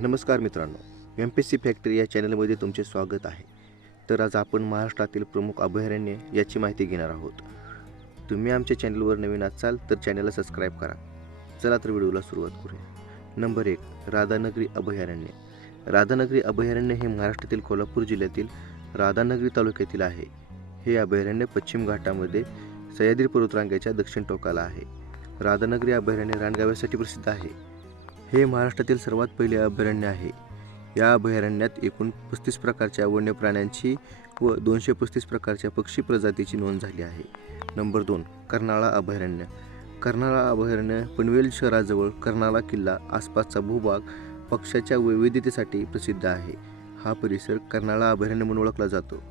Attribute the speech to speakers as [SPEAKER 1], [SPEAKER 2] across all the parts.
[SPEAKER 1] नमस्कार मित्रांनो M P C factory या चॅनलमध्ये तुमचे स्वागत आहे. तर आज आपण महाराष्ट्रातील प्रमुख अभयारण्य याची माहिती घेणार आहोत. तुम्ही आमच्या चॅनलवर नवीन असाल तर चॅनलला सबस्क्राईब करा. चला तर व्हिडिओला सुरुवात करूया. नंबर एक राधानगरी अभयारण्य. राधानगरी अभयारण्य हे महाराष्ट्रातील कोल्हापूर जिल्ह्यातील राधानगरी तालुक्यातील आहे. हे अभयारण्य पश्चिम घाटामध्ये सह्याद्री पर्वतरांगेच्या दक्षिण टोकाला आहे. राधानगरी अभयारण्य रानगाव्यासाठी प्रसिद्ध आहे. हे महाराष्ट्रातील सर्वात पहिले अभयारण्य आहे. या अभयारण्यात एकूण पस्तीस प्रकारच्या वन्य प्राण्यांची व दोनशे पस्तीस प्रकारच्या पक्षी प्रजातीची नोंद झाली आहे. नंबर दोन कर्नाळा अभयारण्य. कर्नाळा अभयारण्य पनवेल शहराजवळ कर्नाळा किल्ला आसपासचा भूभाग पक्ष्याच्या वैविध्यतेसाठी प्रसिद्ध आहे. हा परिसर कर्नाळा अभयारण्य म्हणून ओळखला जातो.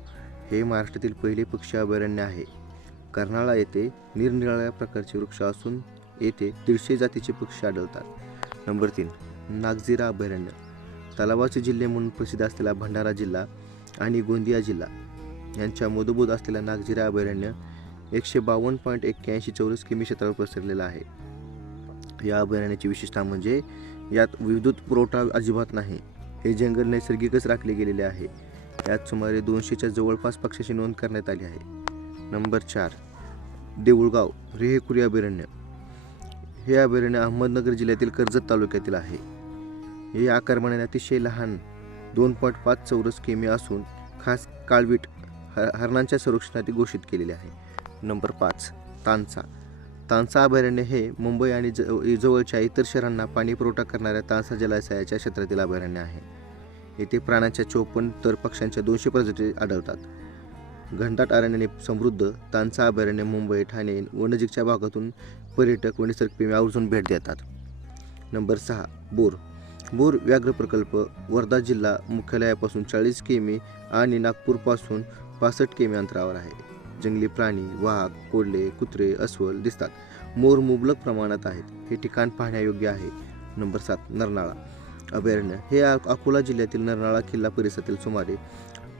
[SPEAKER 1] हे महाराष्ट्रातील पहिले पक्षी अभयारण्य आहे. कर्नाळा येथे निरनिराळ्या प्रकारचे वृक्ष असून येथे दीडशे जातीचे पक्षी आढळतात. नंबर तीन नागझिरा अभयारण्य. तलावाचे जिल्हे म्हणून प्रसिद्ध असलेला भंडारा जिल्हा आणि गोंदिया जिल्हा यांच्या मधोबोध असलेला नागझिरा अभयारण्य एकशे बावन्न पॉईंट एक्क्याऐंशी चौरस किमी क्षेत्रावर पसरलेलं आहे. या अभयारण्याची विशेषता म्हणजे यात विद्युत पुरवठा अजिबात नाही. हे जंगल नैसर्गिकच राखले गेलेले आहे. यात सुमारे दोनशेच्या जवळपास पक्षाची नोंद करण्यात आली आहे. नंबर चार देऊळगाव रेहेकुरी अभयारण्य. हे अभयारण्य अहमदनगर जिल्ह्यातील कर्जत तालुक्यातील आहे. हे आकारमानाने अतिशय लहान दोन पॉईंट पाच चौरस किमी असून खास काळवीट ह हरणांच्या संरक्षणात घोषित केलेले आहे. नंबर पाच तानसा तानसा अभयारण्य हे मुंबई आणि ज जवळच्या इतर शहरांना पाणी पुरवठा करणाऱ्या तानसा जलाशयाच्या क्षेत्रातील अभयारण्य आहे. येथे प्राण्यांच्या चोपन्न तर पक्ष्यांच्या दोनशे प्रजाती आढळतात. घनदाट अरण्याने समृद्ध तानसा अभयारण्य मुंबई ठाणे व नजीकच्या भागातून पर्यटक व निसर्गप्रेमी आवर्जून भेट देतात. नंबर सहा बोर. बोर व्याघ्र प्रकल्प वर्धा जिल्हा मुख्यालयापासून चाळीस किमी आणि नागपूरपासून पासष्ट किमी अंतरावर आहे. जंगली प्राणी वाघ कोल्हे कुत्रे अस्वल दिसतात. मोर मुबलक प्रमाणात आहेत. हे ठिकाण पाहण्यायोग्य आहे. नंबर सात नरनाळा. अभयारण्य हे अकोला जिल्ह्यातील नरनाळा किल्ला परिसरातील सुमारे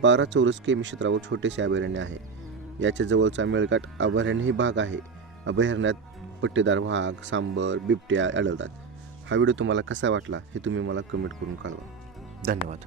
[SPEAKER 1] बारा चौरस किमी क्षेत्रावर छोटेसे अभयारण्य आहे. याच्या जवळचा मेळघाट अभयारण्यही भाग आहे. अभयारण्यात पट्टेदार वाघ सांबर बिबट्या आढळतात. हा व्हिडिओ तुम्हाला कसा वाटला हे तुम्ही मला कमेंट करून कळवा. धन्यवाद.